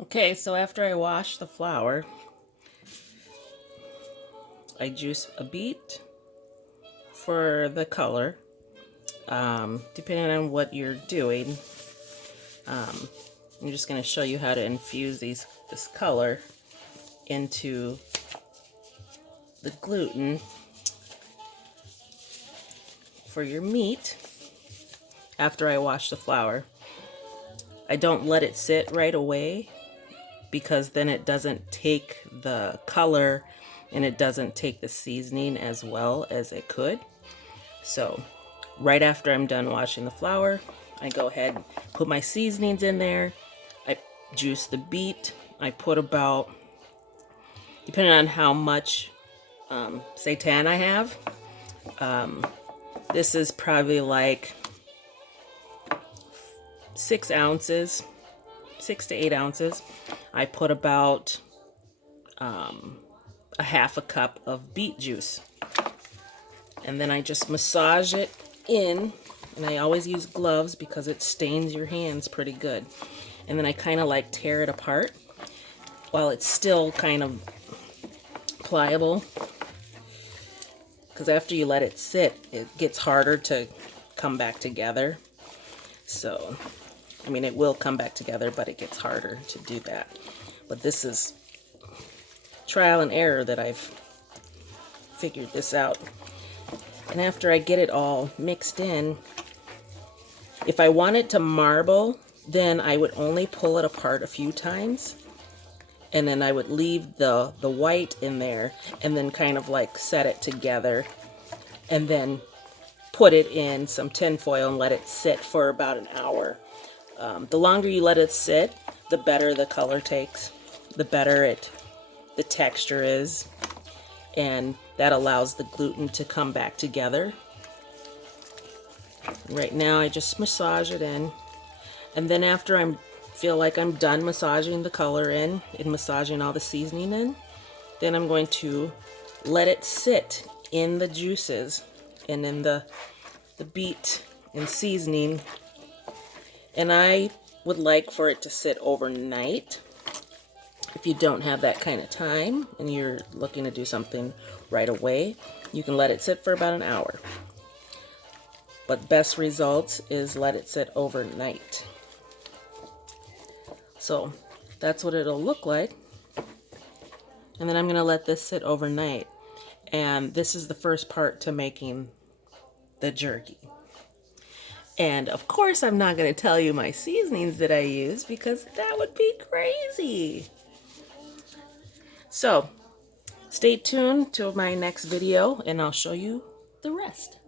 Okay, so after I wash the flour, I juice a beet for the color, depending on what you're doing. I'm just going to show you how to infuse this color into the gluten for your meat after I wash the flour. I don't let it sit right away because then it doesn't take the color and it doesn't take the seasoning as well as it could. So right after I'm done washing the flour, I go ahead and put my seasonings in there. I juice the beet. I put about, depending on how much seitan I have, this is probably like 6 ounces, 6 to 8 ounces. I put about a half a cup of beet juice. And then I just massage it in, and I always use gloves because it stains your hands pretty good. And then I kind of like tear it apart while it's still kind of pliable, because after you let it sit, it gets harder to come back together. So, I mean, it will come back together, but it gets harder to do that. But this is trial and error that I've figured this out. And after I get it all mixed in, if I want it to marble, then I would only pull it apart a few times. And then I would leave the white in there and then kind of like set it together. And then put it in some tin foil and let it sit for about an hour. The longer you let it sit, the better the color takes, the better the texture is. And that allows the gluten to come back together. Right now I just massage it in, and then after I feel like I'm done massaging the color in and massaging all the seasoning in, then I'm going to let it sit in the juices and in the beet and seasoning. And I would like for it to sit overnight. If you don't have that kind of time and you're looking to do something right away, you can let it sit for about an hour. But best results is let it sit overnight. So that's what it'll look like. And then I'm going to let this sit overnight. And this is the first part to making the jerky. And of course, I'm not going to tell you my seasonings that I use because that would be crazy. So stay tuned to my next video and I'll show you the rest.